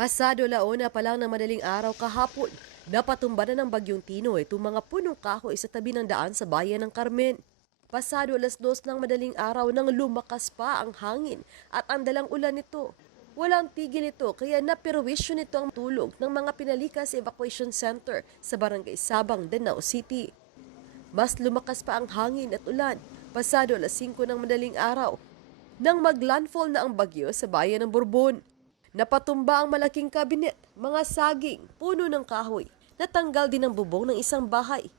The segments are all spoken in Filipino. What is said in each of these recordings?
Pasado laona pa lang ng madaling araw kahapon, napatumba na ng Bagyong Tino itong mga punong kahoy sa tabi ng daan sa bayan ng Carmen. Pasado 2:00 ng madaling araw nang lumakas pa ang hangin at ang dalang ulan nito. Walang tigil ito kaya napirwisyo nito ang tulog ng mga pinalikas evacuation center sa barangay Sabang, Danao City. Mas lumakas pa ang hangin at ulan pasado 5:00 ng madaling araw nang maglandfall na ang bagyo sa bayan ng Bourbon. Napatumba ang malaking kabinet, mga saging, puno ng kahoy, natanggal din ang bubong ng isang bahay.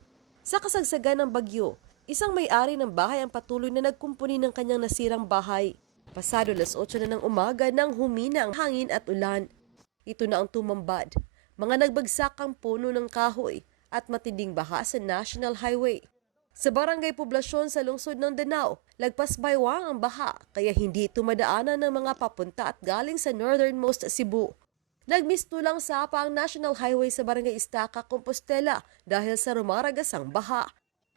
Sa kasagsagan ng bagyo, isang may-ari ng bahay ang patuloy na nagkumpuni ng kanyang nasirang bahay. Pasado 8:00 na ng umaga nang humina ang hangin at ulan. Ito na ang tumambad, mga nagbagsakang puno ng kahoy at matinding baha sa National Highway. Sa barangay poblasyon sa lungsod ng Danao, lagpas baywang ang baha kaya hindi ito madaanan ng mga papunta at galing sa northernmost Cebu. Nagmistulang sapa ang National Highway sa barangay Estaca, Compostela dahil sa rumaragasang baha.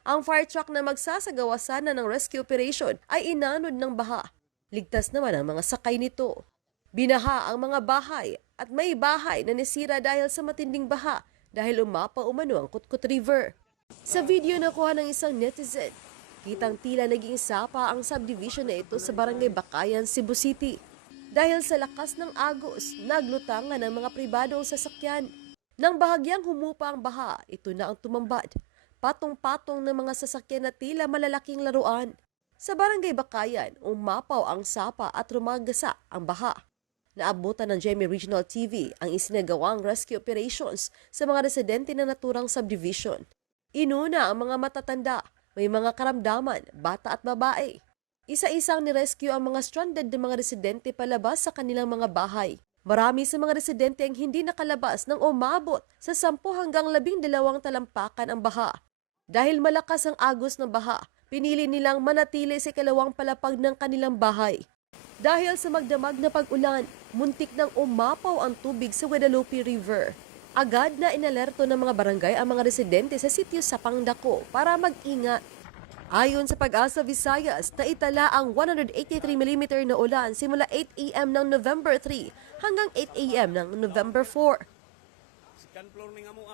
Ang fire truck na magsasagawa sana ng rescue operation ay inanod ng baha. Ligtas naman ang mga sakay nito. Binaha ang mga bahay at may bahay na nasira dahil sa matinding baha dahil umapa umano ang Kutkut River. Sa video na kuha ng isang netizen, kitang tila naging sapa ang subdivision na ito sa barangay Bakayan, Cebu City. Dahil sa lakas ng agos, naglutangan ang mga pribadong sasakyan. Nang bahagyang humupa ang baha, ito na ang tumambad. Patong-patong ng mga sasakyan na tila malalaking laruan. Sa barangay Bakayan, umapaw ang sapa at rumagasa ang baha. Naabutan ng GMA Regional TV ang isinagawang rescue operations sa mga residente na naturang subdivision. Inuna ang mga matatanda, may mga karamdaman, bata at babae. Isa-isang nirescue ang mga stranded na mga residente palabas sa kanilang mga bahay. Marami sa mga residente ang hindi nakalabas nang umabot sa 10 hanggang 12 talampakan ang baha. Dahil malakas ang agos ng baha, pinili nilang manatili sa ikalawang palapag ng kanilang bahay. Dahil sa magdamag na pag-ulan, muntik nang umapaw ang tubig sa Guadalupe River. Agad na inalerto ng mga barangay ang mga residente sa sitio sa Pangdako para mag-ingat. Ayon sa Pag-asa Visayas, naitala ang 183 mm na ulan simula 8 a.m. ng November 3 hanggang 8 a.m. ng November 4. Second floor ni nga mo ah.